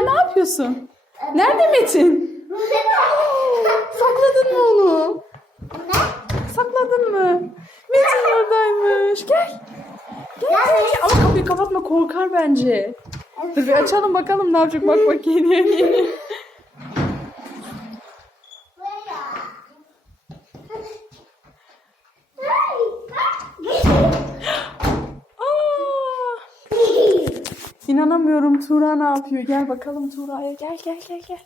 Hilal ne yapıyorsun? Nerede Metin? Sakladın mı onu? Sakladın mı? Metin oradaymış. Gel. Gel, gel. Ama kapıyı kapatma korkar bence. Dur bir açalım bakalım ne yapacak. Bak bak. İnanamıyorum Tuğra ne yapıyor? Gel bakalım Tuğra'ya. Gel gel gel gel.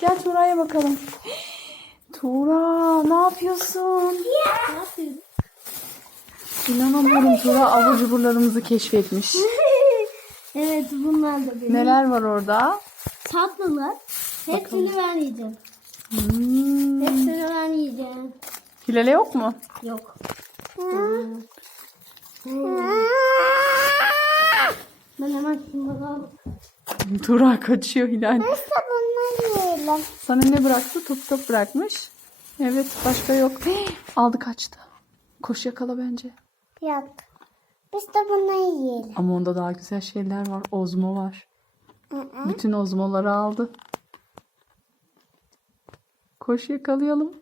Gel Tuğra'ya bakalım. Tuğra ne yapıyorsun? İnanamıyorum Tuğra abur cuburlarımızı keşfetmiş. evet bunlar da benim. Neler var orada? Tatlılar. Hepsini ben yiyeceğim. Hmm. Hepsini ben yiyeceğim. Hilal'e yok mu? Yok. Ben hemen şunları alıp. Tuğra kaçıyor Hilal. İşte bunları yiyelim. Sana ne bıraktı? Top top bırakmış. Evet başka yok. Aldı kaçtı. Koş yakala bence. Yok. Biz de bunları yiyelim. Ama onda daha güzel şeyler var. Ozmo var. Bütün ozmoları aldı. Koş yakalayalım.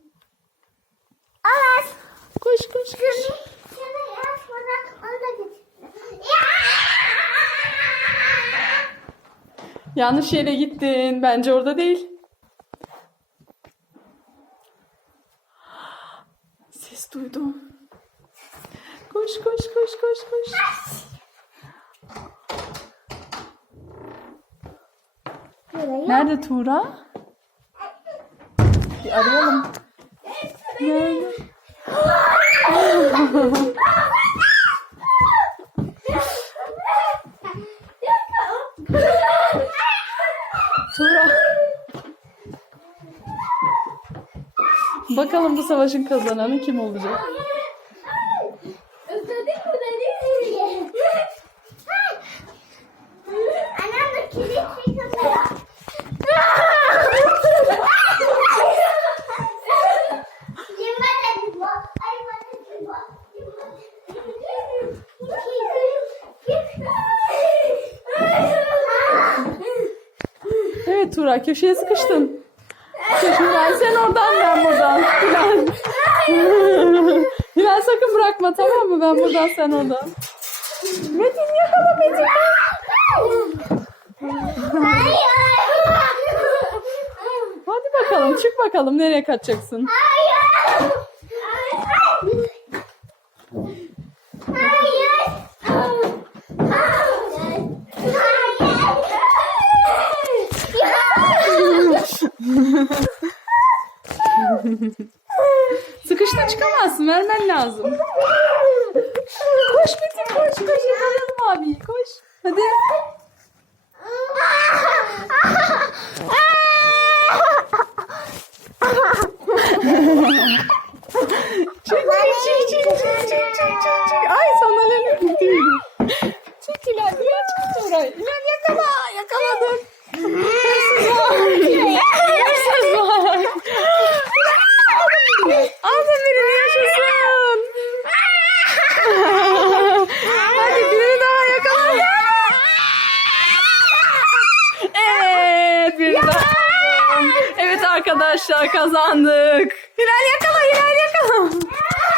Evet. Koş koş koş. Şunu yapmadan onu da getir. Yanlış yere gittin. Bence orada değil. Ses duydum. Koş koş koş koş koş. Nerede Tuğra? Bir arayalım. Nerede? Bakalım bu savaşın kazananı kim olacak? Evet Tura köşeye sıkıştın. Hilal sen oradan ben buradan. Hilal. Hilal sakın bırakma tamam mı? Ben buradan sen oradan. Metin yakala Metin. Hadi bakalım çık bakalım nereye kaçacaksın? Sıkıştın çıkamazsın vermen lazım. Koş Metin koş koş yakalayalım abi koş. Hadi. Arkadaşlar kazandık. Hilal yakala Hilal yakala.